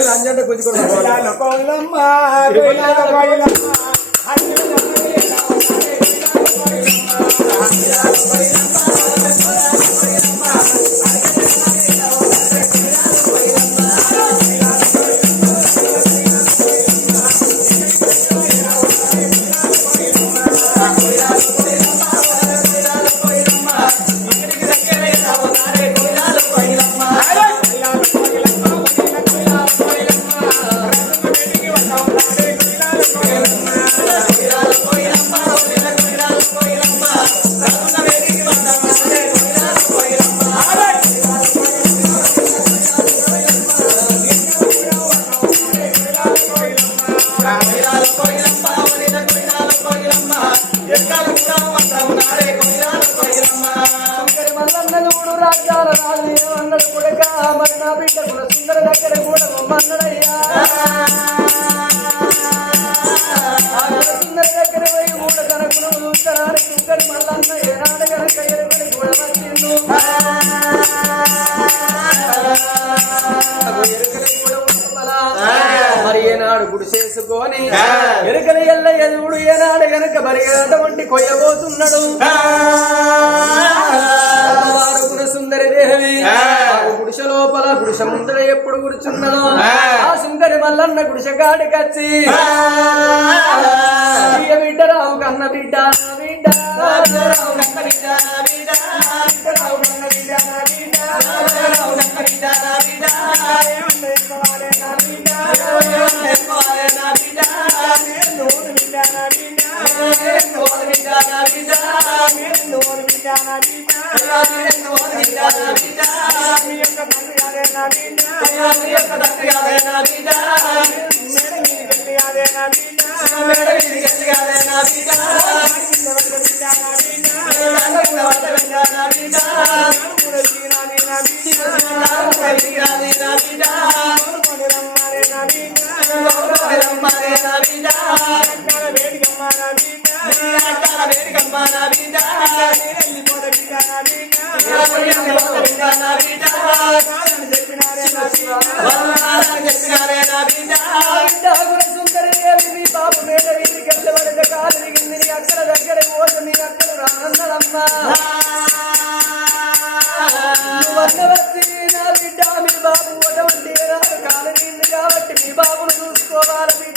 లంజంటే గుంజుకోవడం మల్లన్న చూడు రాజ్యాల రాజు ఏమన్నాడు కొడుక మరి నా బిడ్డ కూడా సుందర దగ్గర కూడా మన్నడయ్యా సుందర దగ్గర పోయి కూడా తన గుణము చూస్తారని ఏనాడు గనక ఎరుగని కూడా వచ్చిండు. మరి ఏనాడు గుడి చేసుకొని ఎరుకని ఎల్ల ఎదుగుడు ఏనాడు గనక మరి అటువంటి కొయ్యబోతున్నాడు. సుందరి ఆ గుడిసె లోపల గుడిసె ముందర ఎప్పుడు కూర్చున్నదో ఆ సుందరి మల్లన్న గుడిసె కాడికచ్చి బిడ్డ రావు కన్న బిడ్డ బిడ్డ రావు కన్న బిడ్డ నా బిడ్డ రావు కన్న బిడ్డ నా బిడ్డ రావు కన్న బిడ్డ నా బిడ్డ ఏమన్నా ఎక్కువాలే నా బిడ్డ ఏమన్నా ఎక్కువాలే నా బిడ్డ నూరు బిడ్డ నా బిడ్డ నూరు బిడ్డ నా బిడ్డ నా బిడ్డ యొక్క తండ్రి అదే నా బిడ్డ యొక్క తండ్రి అదే కాదని చెప్పినారే నా బిడ్డ. చెప్పినారే నా బిడ్డ. బిడ్డ సుందరి దేవి మీ బాబు మీద వీరికి వెళ్ళబడిన కాలు దిగింది. నీ అక్కడ దగ్గర పోతే మీ అక్కడ రానన్నదమ్మా. వచ్చి నా బిడ్డ మీ బాబు అటువంటి ఏనాడు కాలు దిగింది కాబట్టి మీ బాబును చూసుకోవాలి బిడ్డ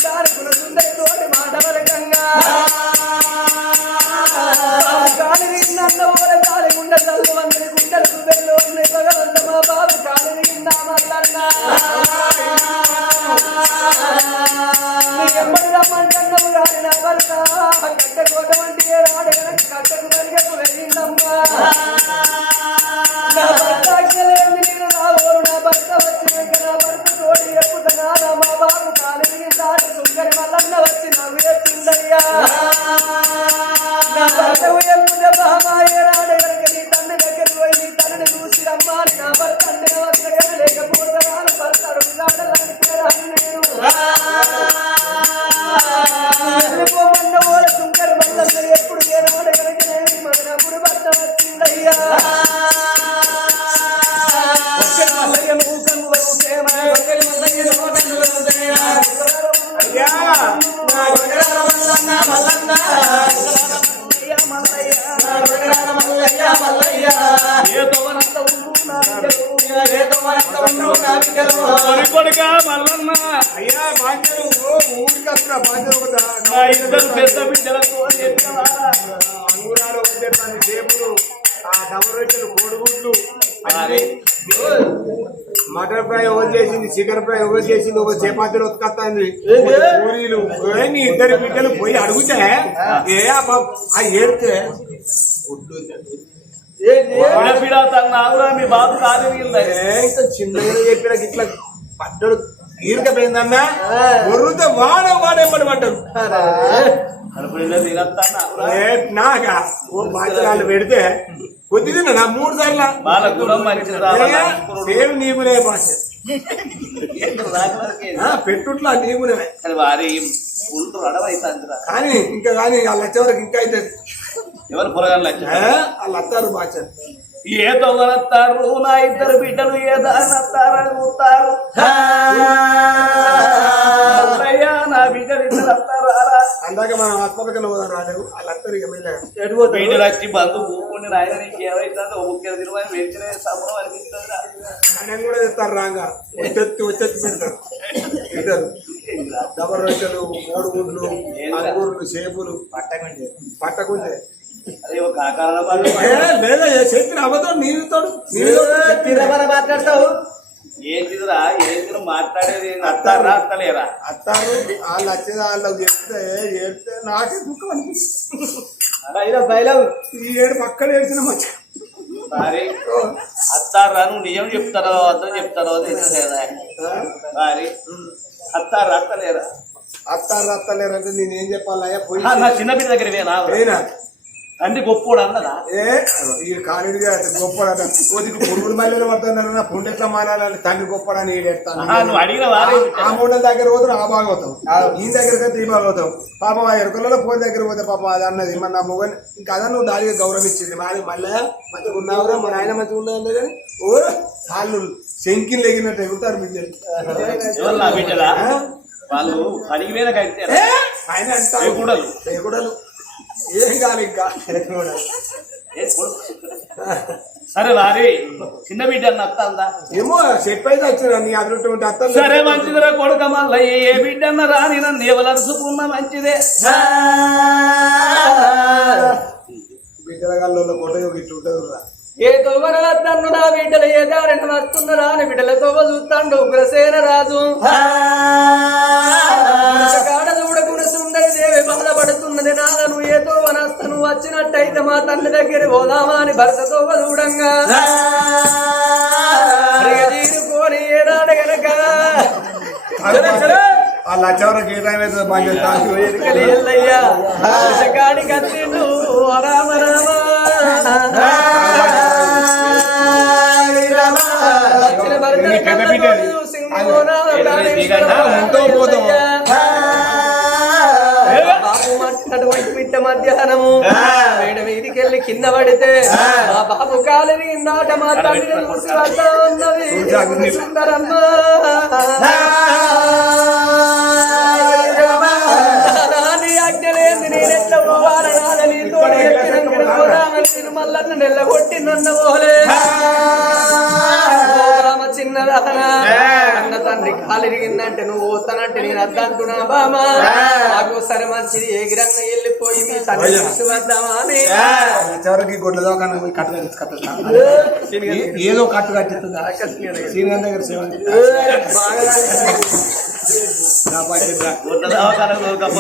లేకపోతే వాళ్ళ భర్త అడుగుతాడని పేరాను నేను అయ్యా. చికెన్ ఫ్రై ఎవరు చేసింది ఒక చపాతీలు ఉతకత్తాంది పూరీలు నీ ఇద్దరు బిడ్డలు పోయి అడిగితే ఏ ఆ ఏడితే? మీ బాబు కాదు చిన్నగా చెప్పిన ఇట్లా పడ్డడు ఈరకపోయిందన్నా? ఒర్రుతే వాడ వాడేమని పడ్డాడు. నాగా ఓ బాధ్యతలు పెడితే కొద్దిగా నా మూడు సార్లు సేమ్ నీకునే భాష పెట్టుట్లా నీకునే వారి ఉంటూ అడవైతుందిరా కానీ ఇంకా కానీ వాళ్ళు వచ్చే వరకు ఇంకా అయితే ఎవరు పొరగాలి వాళ్ళు వస్తారు భాష ఏ దొంగనత్తారు నా ఇద్దరు బిడ్డలు ఏ దానత్తారని చూస్తారు మల్లయ్య నా బిడ్డలు ఇద్దరు అందాక మనం పోదాం రాజు. వాళ్ళందరూ ఇక బిడ్డలు వచ్చి బంధు కూకుని రాయన నీకు ఏమైతుందో ముఖ్య తిరుమని వెంటనే సంబరం అనిపిస్తుందా ఆయన కూడా చెప్తారు రాంగా? పెడతారు రొట్టెలు మూడు గుడ్లు అంగూరులు సేపులు పట్టకుంటే అదే లేదా అబద్ధం నీరు మాట్లాడతావు? ఏంటిదిరా ఏంటిది మాట్లాడేది? అత్తారా. అత్తలేరా అత్తారు వాళ్ళు వచ్చేది వాళ్ళకి చెప్తే ఏడితే నాకే దుఃఖం అనిపిస్తుంది. ఈ ఏడు పక్కన ఏడ్చిన మరి అత్తారా నువ్వు నిజం చెప్తారో అర్థం చెప్తారో తెలియలేదా మరి అత్తారా అత్తలేరా అత్తారు అత్తలేరంటే నేనేం చెప్పాలయ్యా? పోయి ఆ, నా చిన్న బిడ్డ దగ్గర తండ్రి గొప్పోడు అన్నదా? ఏ ఈ కాలేజీగా గొప్పడట కొద్దిగా పురుగులు మల్లెలు పడుతున్నారు నా పుండు ఎట్లా మానాలని తండ్రి గొప్పడని ఈడేస్తాను ఆహా, నువ్వు అడిగిన ఆ మూడల దగ్గర పోతే ఆ భాగవతం ఈ దగ్గర ఈ భాగవతం పాపం ఆ ఎరుకలలో పోతే దగ్గర పోతే పాపం అది అన్నది. మన నా మొగని ఇంకా అదే నువ్వు దానికి గౌరవించింది మరి మళ్ళీ మంచిగా ఉన్నావురా మన ఆయన మంచిగా ఉన్నదంటే కానీ ఓ వాళ్ళు శంకిని లెగినట్టు ఎగురుతారు మీకు వాళ్ళు అడిగి మీద ఏ, ఆయన అంటారు. ఏం కాదు ఇంకా? సరే వారి చిన్న బిడ్డ అత్త అందా ఏమో చెప్పైతే వచ్చిన నీ అదృష్టం అత్త సరే మంచిదిరా కొడుక మల్లయ్య ఏ బిడ్డ అన్న రాని నన్ను ఎవలరుచుకున్న మంచిదే బిడ్డల గల్లో కొట్ట ఇట్లా ఉంటుంది రా ఏ తొవ్వన తన్ను నా బిడ్డలు ఏ దారిన వస్తున్నారా అని బిడ్డల తొవ్వ చూస్తాండు ఉగ్రసేన రాజు కాడ చూడకున్న సుందరి దేవి బాధపడుతున్నది నాదను ఏ తోవ నస్తను వచ్చినట్టయితే మా తల్లి దగ్గర పోదామా అని భర్త తోవ చూడంగా తీరుకోని ఏనాడు గనక రామ రామ పోతాం. మాట్లాడినటువంటి బిడ్డ మధ్యాహ్నము. మేడ మీదికెళ్ళి కింద పడితే మా బాబు కాలని ఇందాక మా తండ్రిని చూసి వస్తా ఉన్నది. సుందరమ్మ. నేనెట్ల పోవాలని తోడు మల్లన్న నెల్లగొట్టి నన్న పోలే రామ చిన్నదానా అన్న తండ్రి కాలు ఇరిగిందంటే నువ్వు పోతానంటే నేను అద్దంటున్నా బామా నాకు సరే మంచిది ఎగిరంగా వెళ్ళిపోయి మీ తండ్రి చూసి వద్దామా అని. లచ్చవరకి గొడ్ల దోకాన పోయి కట్టు కట్టిస్తా. ఏదో కట్టు కట్టిస్తుందా. సీనియర్ దగ్గర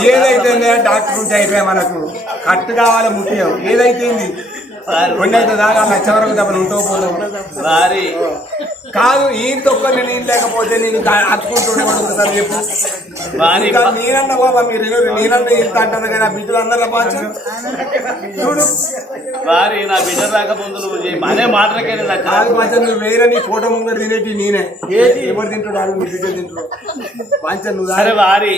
ఏదైతే డాక్టర్ ఉంటే అయిపోయా మనకు. కట్టు కావాలి ముఖ్యం ఏదైతే అయితే దాకా లచ్చ వరకు తప్ప ఉంటూ పోతాం కాదు ఈయన తొక్కని నేను లేకపోతే నేను అతుకుంటుండే పడుతుంటాను చెప్పు. నేనన్న బాబా మీరు? నేనన్న ఇంత అంటాను కానీ ఆ బిడ్డలు అందరిలో బాధ్యత చూడు. వారి నా బిడ్డ రాకముందు నువ్వు చేయి. అనే మాటలకే కాదు బాధ్యత నువ్వు వేరే నీ ఫోటో ముందర తినేటి నేనే. ఏది ఎవరు తింటాడు అడుగు నీ బిడ్డలు తింటాడు బాధ్యత నువ్వు సరే. వారి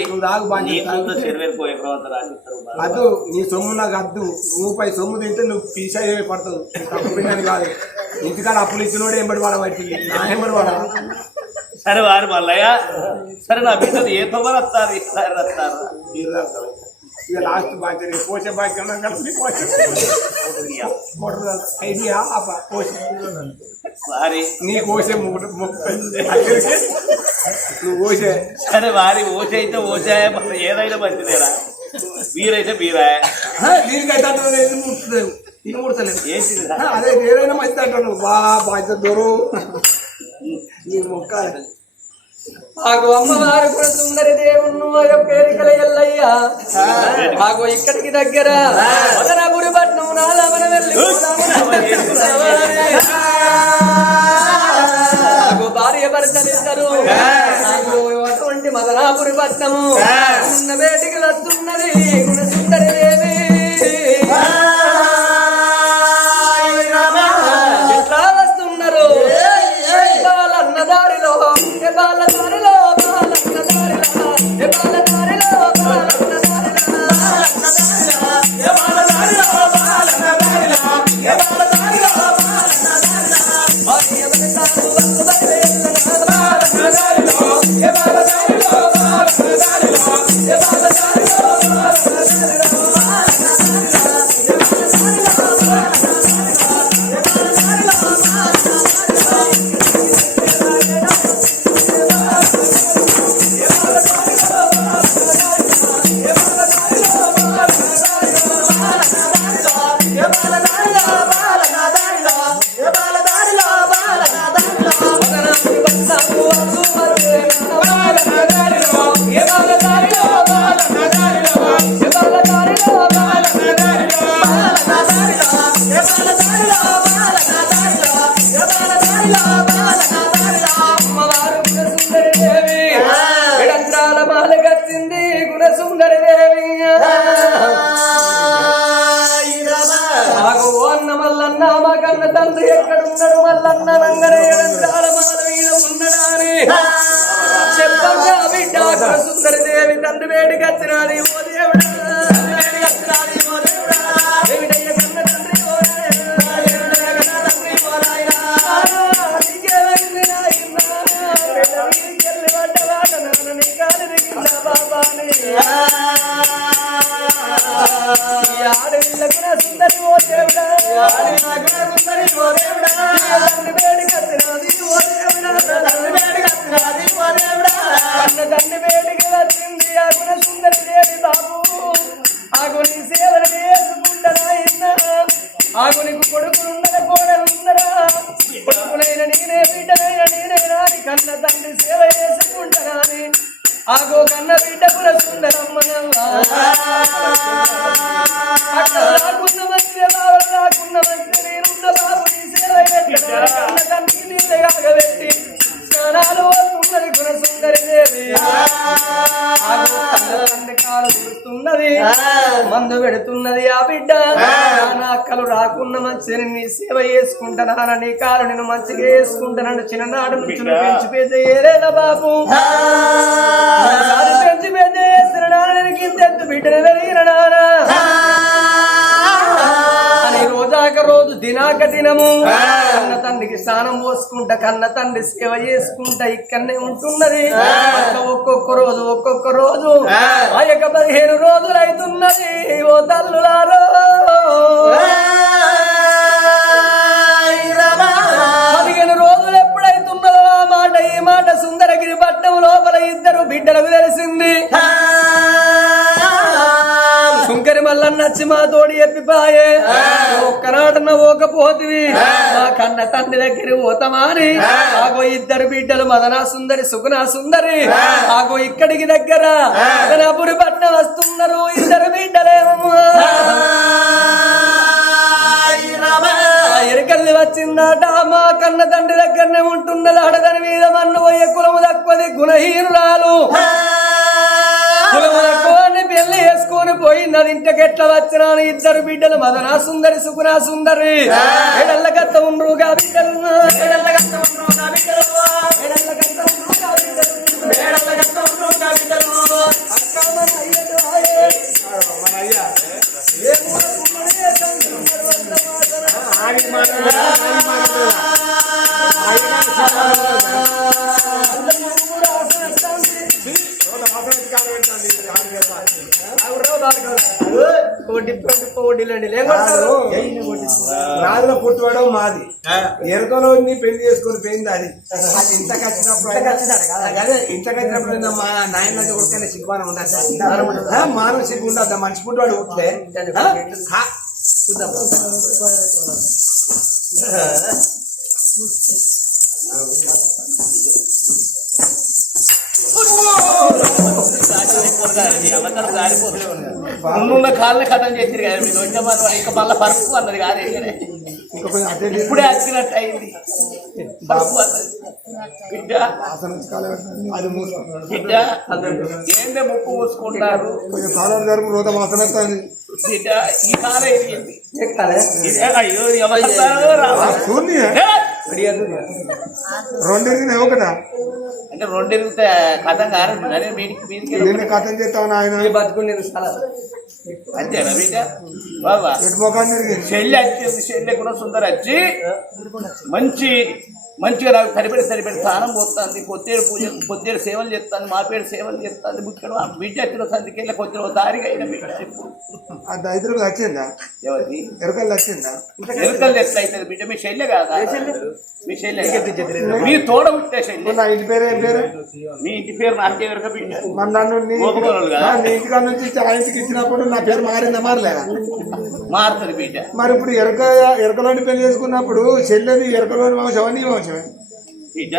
రాసిస్తారు అద్దు నీ సొమ్ము నాకు అద్దు రూపాయి సొమ్ము తింటే నువ్వు పీసా పడుతుంది తప్పు కాదు. ఇంటికాడ అప్పులు ఇచ్చినోడే ఎంబడి వాడ బట్టి నా ఎంబడి వాడ? సరే వారి మల్లయ్య సరే నా బిడ్డలు ఏ తొమ్మలు వస్తారు ఈసారి వస్తారు ఇక లాస్ట్ బాధ్యత పోసే బాధ్యత కలిసి ఐడియా? పోసే వారి నీ కోసే నువ్వు కోసే సరే వారి ఓసే అయితే మరి ఏదైనా మంచిదేరా వీరైతే వీరా దీనికైతే ముట్టలేదు. ఇది ముడతలేదు ఏంటిది అదే ఏదైనా మంచిది అంటాను బా బాధ్యత దూరు. నీ మొక్కాలి మాకు అమ్మవారు కూడా సుందరి దేవుణ్ణు పేరికల ఎల్లయ్యా. మాకు ఇక్కడికి దగ్గర. మదనపురి పట్నం నాలమన వెళ్ళి ఆగు భార్య భర్తలిద్దరు. ఆగు అటువంటి మదనాపురి పట్నము. ఉన్న వేటికి వస్తున్నది గుణ పడ్డవాడ నాన్న నీ కాలు దిగిందా బాబాని? ఈ ఆడపిల్లకు నా సుందరి ఓ దేవుడా. ఆడపిల్లకు నా సుందరి ఓ దేవుడా. ఆగు నీకు కొడుకులున్నర కోడలున్నరా కొడుకులైన నేనే బిడ్డనైన నేనే రాని కన్న తండ్రి సేవ చేసుకుంటానని ఆగో కన్న బిడ్డ కుల సుందరమ్మ అక్కడ రాకున్న మంచి బావలు రాకున్న మంచి నేనున్న బాబు నీ సేవ కన్న తండ్రికి నీళ్ళే కాగబెట్టి స్నానాలు వస్తున్నది గుణ సుందరి దేవి ఆగో కాలు మందు పెడుతున్నది ఆ బిడ్డ. నా అక్కలు రాకున్న మంచిని నీ సేవ చేసుకుంటానా నీ కాలు నేను మంచిగా చేసుకుంటానని చిన్ననాడు నుంచి పెంచి పెద్ద ఏలేదా బాబు? పెంచి పెద్ద చేసిన నాన్న బిడ్డను రోజాక రోజు దినాక దినము. కన్న తండ్రికి స్నానం పోసుకుంటా కన్న తండ్రి సేవ చేసుకుంటా ఇక్కడనే ఉంటున్నది. ఒక్కొక్క రోజు ఒక్కొక్క రోజు. ఆ. యొక్క పదిహేను రోజులు అవుతున్నది ఓ తల్లులారో. పదిహేను రోజులు ఎప్పుడైతున్నదో ఆ మాట ఈ మాట సుందరగిరి పట్టణం లోపల ఇద్దరు బిడ్డలకు తెలిసింది. వచ్చి మా తోడి చెప్పిపాయే ఒక్కనాటన్న ఓకపోతివి మా కన్న తండ్రి దగ్గర పోతామాని. ఆగో ఇద్దరు బిడ్డలు మదనా సుందరి సుగుణా సుందరి ఆగో ఇక్కడికి దగ్గర మదనాపురి పట్నం వస్తున్నారు ఇద్దరు బిడ్డలేమమ్మా ఎరకల్లి వచ్చిందట. మా కన్న తండ్రి దగ్గరనే ఉంటున్నది ఆడదాని మీద మన్ను పోయే కులము తక్కువది గుణహీనురాలు. కులము తక్కువ పెళ్ళి చేసుకొని పోయింది అది ఇంటికెట్లా వచ్చినాను ఇద్దరు బిడ్డలు మదనా సుందరి సుగుణా సుందరి. ఉండ్రుగా బిడ్డలు ఎడల్ల గత్త ఉండ్రుగా బిడ్డలు ఎడల్ల గత్త ఉండ్రుగా బిడ్డలు ఎడల్ల గత్త ఉండ్రుగా బిడ్డలు అక్కమ్మ అయ్యడు ఆయే. మన అయ్యా ఏ మూల కుమ్మడే తండ్రి సర్వత్ర వాసన. ఆగి మాట్లాడు ఆగి మాట్లాడు ఆగి రాజుల పుట్టువాడు మాది. ఎరకలో పెళ్ళి చేసుకొని పోయింది అది. ఇంత కచ్చినప్పుడు అదే ఇంత కచ్చినప్పుడు మా నాయన కొడుకనే సిగ్గుమానం ఉండదు మానవ సిగ్గు ఉండదు మనిషి పుట్టువాడు? హా. చూద్దాం. కాళ్ళని కథం చేసిరు కదా మీరు. వచ్చే మనం ఇంకా మళ్ళీ పరుపు అన్నది కాదు ఇక్కడే. ఇంకా కొంచెం అటే ఇప్పుడే వచ్చినట్టు అయింది పరుపు అన్నది. బిడ్డ. అది మూసుకుంటాడు బిడ్డ. ఏందే ముక్కు మూసుకుంటారు? బిడ్డ ఈ కాలం అయ్యో ఎవరు ఏ! రెండింటిని ఒకట? అంటే రెండు ఎరిగితే కథం కాదు నిన్ను కథం చేస్తావు ఆయన బతుకునేది అంతేనా బిడ్డ బాబా. చెల్లి వచ్చింది చెల్లి కూడా సుందర వచ్చి మంచి మంచిగా నాకు తడిపెడి తడిపెడి స్నానం పోతుంది పొత్తేడు పూజ పొత్తేడు సేవలు చేస్తాను మాపేడు సేవలు చేస్తాను ముఖ్యం బిడ్డ వచ్చిన సందికెళ్ళి కొంచెం దారిగా అయిన బిడ్డ ఇప్పుడు. వచ్చిందా ఎవరి ఎరకలు వచ్చిందా ఎరుకలు ఎట్లా అవుతుంది బిడ్డ మీ శల్య కాదా? మీ శల్య మీ తోడ పుట్టే శల్య నా ఇంటి పేరు ఏం పేరు? మీ ఇంటి పేరు నాకే ఎరుక బిడ్డ. నన్ను నీ ఇంటికాడ నుంచి ఆ ఇంటికి ఇచ్చినప్పుడు నా పేరు మారిందా మారలేదా? మారుతుంది బిడ్డ. మరి ఇప్పుడు ఎరక ఎరకలోని పెళ్ళి చేసుకున్నప్పుడు చెల్లెది ఎరకలోని వంశం నీ వంశమే బిడ్డ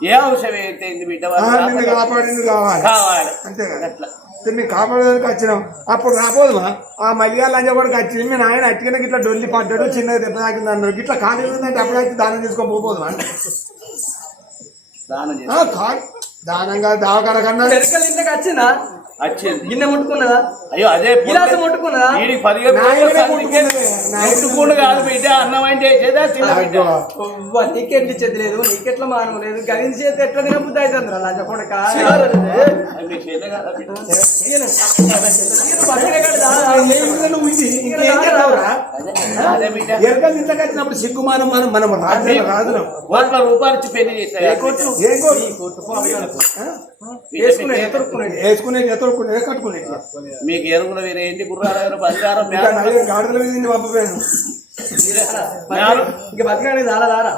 ఏ అవసరం అయితే బిడ్డ నిన్ను కాపాడు- కాపాడింది కావాలి. కావాలి. అంతే కదా? అట్లా. మేము కాపాడడానికి వచ్చినాం. అప్పుడు రాబోదుమా? ఆ మల్లిగా లంజ కూడా వచ్చింది మీ నాయన అట్టికనే ఇట్లా డొల్లి పడ్డాడు చిన్నగా దెబ్బ తాకింది అన్నారు ఇట్లా ఖాళీ ఉందంటే అప్పుడైతే దానం చేసుకొని పోపోదుమా దానం దానంగా దావకాడ కన్నా వచ్చింది? గిన్నె ముట్టుకున్నదా? అయ్యో అదే గిలాసు ముట్టుకున్నదా? వీడికి పదిహేను కాదు బిడ్డ అన్నం అంటే నీకెట్ల ఇచ్చేది లేదు నీకెట్లా మానవు లేదు గదిని చేతి ఎట్లా తినబుద్ధి అవుతుంది రా లంచ కొడక ఎరకలు సిగ్గుమానం మనం మనం రాజు రాజులం కోట్ల. రూపాయలు ఇచ్చి పెళ్ళి చేశారు కోటు వేసుకునే ఎదుర్కొనే వేసుకునే కట్టుకునే మీకు ఎరుగుల వేరే ఏంటి? గుర్రాలు నలుగురు గాడిదల ఇంక దారా.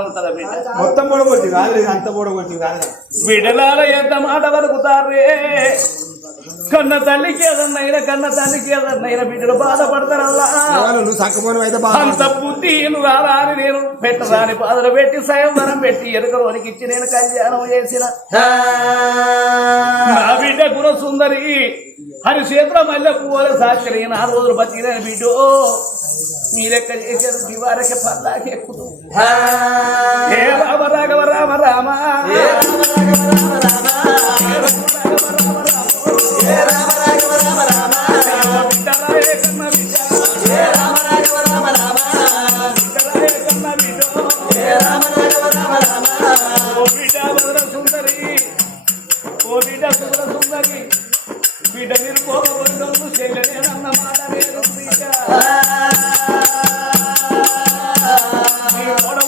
ఉంటుందా బిడ్డ? మొత్తం పొడగొచ్చి కాదు అంత పొడగొచ్చి కాదు బిడ్డలాల ఎంత మాట వరకుతారే కన్న తల్లికి ఏదన్నైనా కన్న తల్లికి ఏదన్నైనా బిడ్డలు బాధపడతారల్లా. ఎవరు నువ్వు అయితే అంత బుద్ధి రారా అని నేను పెట్టరాని బాధలు పెట్టి స్వయంవరం పెట్టి ఎరుకలోనికి ఇచ్చి నేను కళ్యాణం చేసిన. నా బిడ్డ గుణ సుందరి హరి క్షేత్ర మల్లె పువ్వుల సాక్షరి నా రోజులు బతికిన బిడ్డో. మీరెక్క చేసేది దివారకి పల్లాకి రామ రాఘవ రామ రామ నీ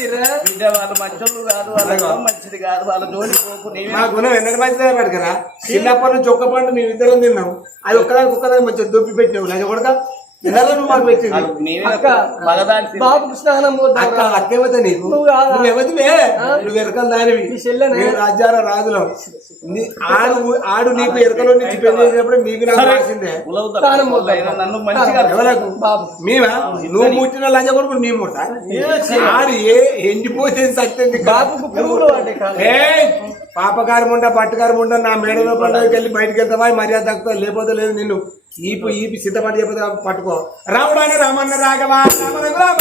బిడ్డ వాళ్ళు మంచోళ్ళు కాదు వాళ్ళ గుణం మంచిది కాదు వాళ్ళ జోలి పోకు నీవే మా గుణం ఎందుకు మంచిదే పెడకరా చిన్నప్పటి నుంచి ఒక్క పండు మేము ఇద్దరం తిన్నాం. అది ఒక్కదానికి ఒక్కదానికి మంచిగా దొప్పి పెట్టినావు. లేదా కొడక మాకు పెట్టింది. బాబుకు స్నానం అక్క అక్కేమతే నీకు? నువ్వు ఎరకల దానివి. నీ రాజ్యాల రాజులం. నీ- ఆడు ఆడు నీకు ఎరకలో నుంచి పెళ్ళి చేసినప్పుడు మీకు రాసిందే. ఎవరకు? మేమా? నువ్వు ముట్టిన లంచ కొడుకు మేము ముట్ట? ఆడు ఏ ఎండిపోతే బాబుకు ఏ పాపకారు ముండ పట్టుకారు ముండ నా మేడలో పండుగకి వెళ్ళి బయటకు వెళ్తావా? మర్యాద తక్కువ లేకపోతే లేదు నిన్ను. ఈపు ఈపి సిద్ధపడి చెప్పదు పట్టుకో రాముడాని రామన్న రాఘవ రామ రఘురామ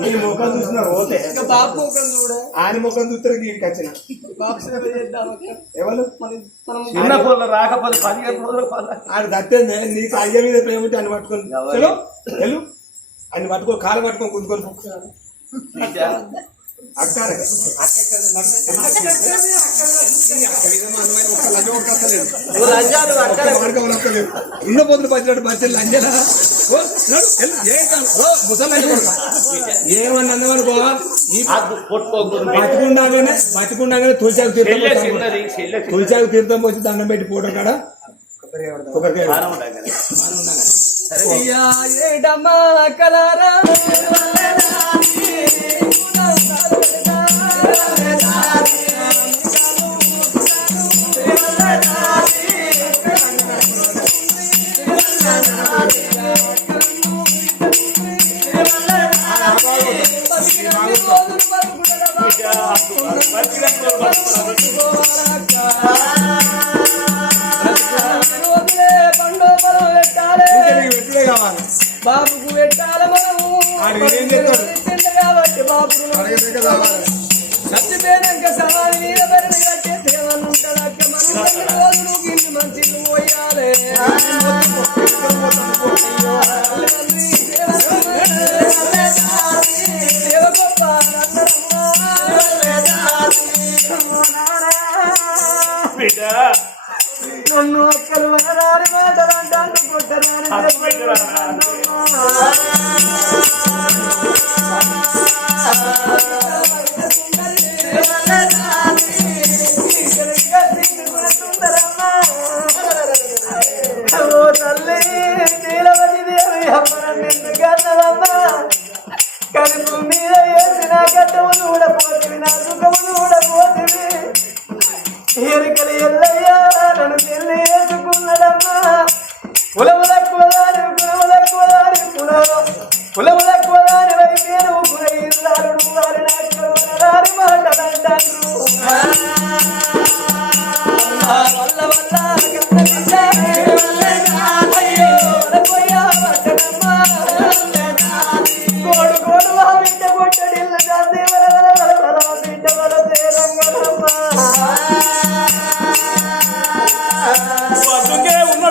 నీ ముఖం చూసిన పోతే ఇంకా బాబు ముఖం చూడ. ఆయన ముఖం చూస్తే గీడికి వచ్చిన. ఎవరు? చిన్న రాకపోతే పల్ల. ఆడు దత్తే నీకు అయ్య మీద ప్రేమ ఉంటే అని పట్టుకొని. చలో వెళ్ళు. అని పట్టుకో కాలు పట్టుకొని గుంజుకొని అక్కారే ఉన్న పోతులు పచ్చినట్టు బస్సు లంజలా ఓ, నడు, వెళ్ళు, ఏంటన్నా? ఓ, ముసలి కొడుకా. ఏమన్నా అన్నవనుకో బతికుండగానే బతికుండగానే తులసాకు చెల్లె తీర్థం. తులసాకు తీర్థం పోసి దండం పెట్టి పోవడం కాడ? ఏడమ్మా కలారా? బాబుకు పెట్టాలి మనము కాబట్టి బాబు చచ్చిపోయినాక సమాధి మీద పెరిగి కట్టే దేవన్ ఉంటాడు అక్క మనం కొన్ని ఓ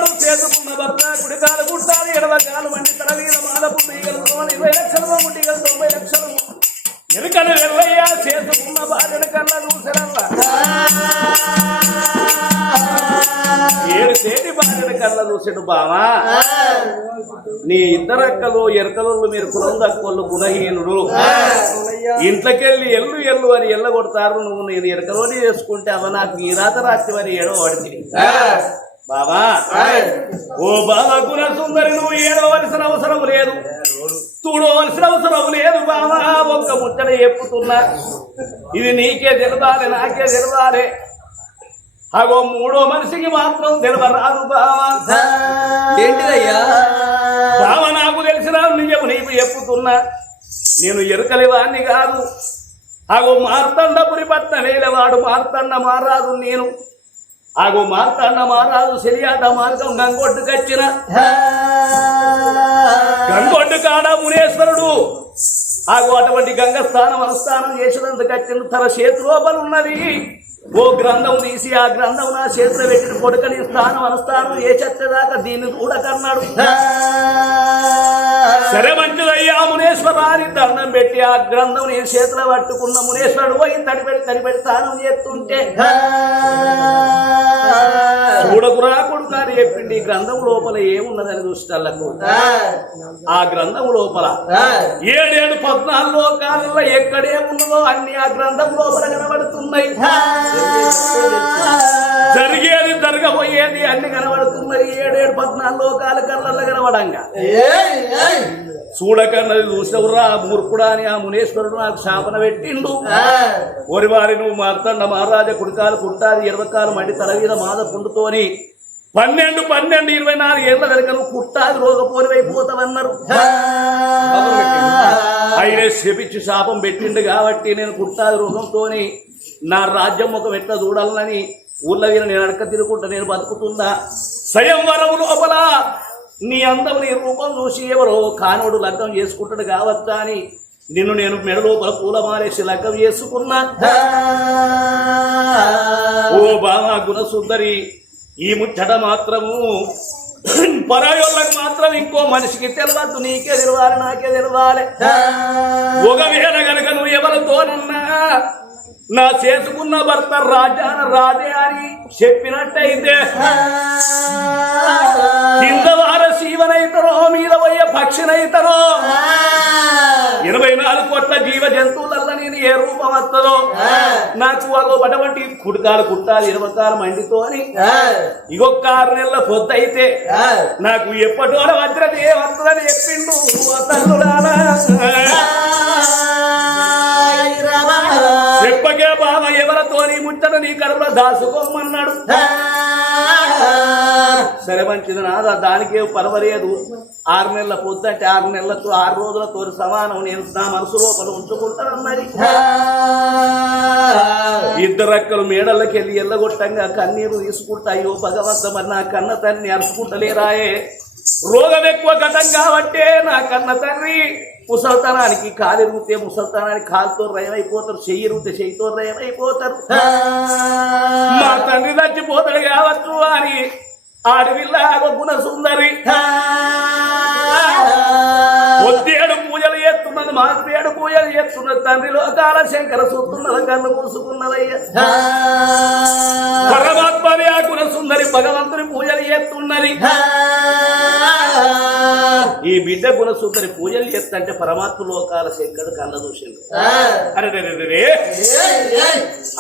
అందుకే చేసుకున్న భర్త కుడికాలు కుట్టాలి ఎడవ కాలు వంటి తలవీల మీద మాదపు ఇరవై లక్షలు ముట్టిగలు తొంభై లక్షలు ఎరుకలు వెళ్ళయ్యా చేసుకున్న భార్యను కన్నా ఏడు సేటి భార్యను కళ్ళ చూసాడు బావా. నీ ఇద్దరు అక్కలు ఎరకలు మీరు కులం తక్కువలు గుణహీనుడు. ఇంట్లోకెళ్ళి ఎల్లు ఎల్లు అని ఎల్ల కొడతారు నువ్వు నేను ఎరకలోని చేసుకుంటే అవ నాకు ఈ రాత రాత్రి వారి ఏడో పడింది బాబా ఓ బాబా గుణ సుందరి నువ్వు ఏడవలసిన అవసరం లేదు. చూడవలసిన అవసరం లేదు బాబా ఒక్క ముచ్చట చెప్పుతున్నా. ఇది నీకే తెలవాలి నాకే తెలవాలి. అగో మూడో మనిషికి మాత్రం తెలవరాదు బావా ఏంటిదయ్యా? బావ నాకు తెలిసిన నిజము నీకు చెప్పుతున్నా. నేను ఎరుకలి వాణ్ణి కాదు. అగో మార్తండపురి పట్న వేలవాడు మార్తండ మారాదు నేను. అగో మార్తండ మారాదు శరియాట మార్గం గంగొడ్డుకొచ్చిన గంగొడ్డు కాడ మునేశ్వరుడు. ఆగు అటువంటి గంగ స్థానం అనుష్ఠానం చేసినందుకు వచ్చిన తన చేతిలోపల ఉన్నది. ఓ గ్రంథం తీసి ఆ గ్రంథం నా చేతిలో పెట్టిన కొడుకని స్థానం అనుష్ఠానం ఏ చెత్తదాకా దీన్ని కూడా కన్నాడు సరే మంచిదయ్యా మునేశ్వర అని దండం పెట్టి ఆ గ్రంథం నేను చేతిలో పట్టుకున్న మునేశ్వరుడు పోయి తడిపెడి తడిపెడి స్థానం చేస్తుంటే చూడకు రాకుడు అని చెప్పిండి. ఈ గ్రంథం లోపల ఏమున్నదని చూసినకు ఆ గ్రంథం లోపల ఏడేడు పద్నాలుగు లోకాలలో ఎక్కడే ఉన్నదో అన్ని ఆ గ్రంథం లోపల కనబడుతున్నాయి. జరిగేది జరగబోయేది అన్ని కనబడుతున్నాయి ఏడేడు పద్నాలుగు లోకాల కళ్ళల్లో కనబడంగా. చూడకన్నది చూసినవురా మూర్ఖుడా అని ఆ మునేశ్వరుడు నాకు శాపన పెట్టిండు. ఓరి వారి నువ్వు మార్తండ మహారాజా కుడికాలు కుట్టాది ఇరవకాలు మడి తల మీద మాద పుండుతోని పన్నెండు పన్నెండు ఇరవై నాలుగు ఏళ్ళ దగ్గర నువ్వు కుట్టాది రోగపోని అయిపోతావన్నారు. ఆయనే శపించి శాపం పెట్టిండు కాబట్టి నేను కుట్టాది రోగంతోని నా రాజ్యం ఒక ఎట్లా చూడాలని ఊర్లో వీళ్ళ నేను అడక తిరుగుకుంటా నేను బతుకుతుందా? స్వయంవరములు లోపల నీ అందం నీ రూపం చూసి ఎవరో కానోడు లగ్నం చేసుకుంటాడు కావచ్చా అని నిన్ను నేను మెడ లోపల పూలమాలేసి లగ్గం చేసుకున్నా. ఓ బాగా గుణసుందరి ఈ ముచ్చట మాత్రము పరాయోళ్ళకి మాత్రం ఇంకో మనిషికి తెలియదు నీకే తెలవాలి నాకే తెలవాలి. ఒకవేళ కనుక నువ్వు ఎవరితోనన్నా నా చేసుకున్న భర్త రాజాన రాజే అని చెప్పినట్టయితే కింద వార శివనైతరో మీద పోయే పక్షినైతనో ఇరవై నాలుగు కోట్ల జీవ జంతువులల్ల నేను ఏ రూపం వస్తుందో నాకు వాళ్ళు అటువంటి కుడికాలు కుట్టాలి ఇరవకాలు మండితో అని. ఇగొక్క ఆరు నెలల పొద్దయితే నాకు ఎప్పటో వద్రత ఏ వస్తుందని చెప్పిండు తల్లుడాలా చెప్పకే బావ ఎవరితో నీ ముచ్చట నీ కడుపులో దాసుకోమన్నాడు సరే మంచిది నాదా దానికే పర్వాలేదు. ఆరు నెలల పొద్దు అంటే ఆరు నెలలతో ఆరు రోజులతో సమానం. నేను నా మనసు లోపల ఉంచుకుంటానన్నది ఇద్దరు అక్కలు మేడలకి వెళ్ళి ఎల్లగొట్టంగా కన్నీరు తీసుకుంటా అయ్యో భగవంత మరి నా కన్న తండ్రి అరుచుకుంటలేరాయే. రోగం ఎక్కువ ఘటం కాబట్టే నా కన్న తండ్రి ముసల్తనానికి కాలు ఎరుగుతే ముసల్తనానికి కాలుతో రయమైపోతారు చెయ్యి ఎరుగుతే చెయ్యితో రయమైపోతారు. మా తండ్రి చచ్చిపోతాడు కావచ్చు అని ఆడవిల్ల గుణ సుందరి. ఒత్తేడు పూజలు చేస్తున్నది మార్పేడు పూజలు చేస్తున్నది తండ్రి లోకాల శంకర చూస్తున్నది కన్ను కూసుకున్నదయ్యా పరమాత్మని ఆ గుణ సుందరి భగవంతుని పూజలు చేస్తున్నది. ఈ బిడ్డ గుణ సుందరి పూజలు చేస్తుంటే పరమాత్మ లోకాల శంకరుడు కన్న చూసిండు అరే రే.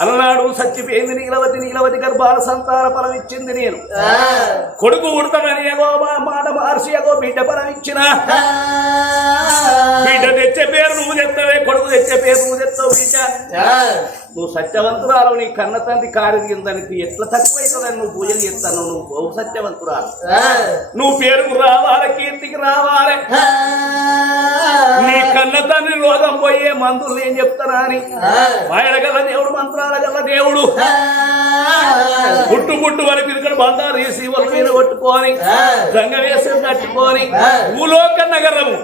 అలనాడు చచ్చిపోయింది నీలవతి నీలవతి గర్భాల సంతాన ఫలం ఇచ్చింది నేను. కొడుకు ఉడతాడని ఏగో మాట మార్చి ఏగో బిడ్డ ఫలం ఇచ్చిన. బిడ్డ తెచ్చే పేరు నువ్వు తెస్తావే కొడుకు తెచ్చే పేరు నువ్వు తెస్తావు బిడ్డ నువ్వు సత్యవంతురాలు నీ కన్న తండ్రి కారు దానికి ఎట్లా తక్కువైతుందని నువ్వు పూజలు చేస్తాను నువ్వు బహు సత్యవంతురాలు. నువ్వు పేరుకు రావాలి కీర్తికి రావాలి. నీ తండ్రి రోగం పోయే మందులు నేను చెప్తానా అని? గల దేవుడు మంత్రాల గల దేవుడు. పుట్టు పుట్టు వరకు ఇక్కడ బండారు వేసి వాళ్ళ మీద కొట్టుకొని గంగ వేసి కట్టుకొని భూలోక నగరము.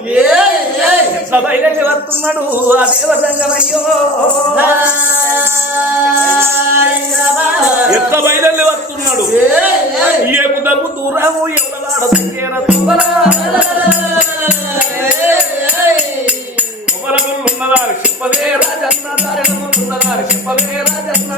బయలుదేరి వస్తున్నాడు ఆ దేవ సంగమయ్యో. ఎంత బయలుదేరి వస్తున్నాడు దమ్ము దూరము ఎవడలాడ సంగేర ఉన్నదారు చెప్పవే రాజన్న దారణము ఉన్నదారు చెప్పవే రాజన్న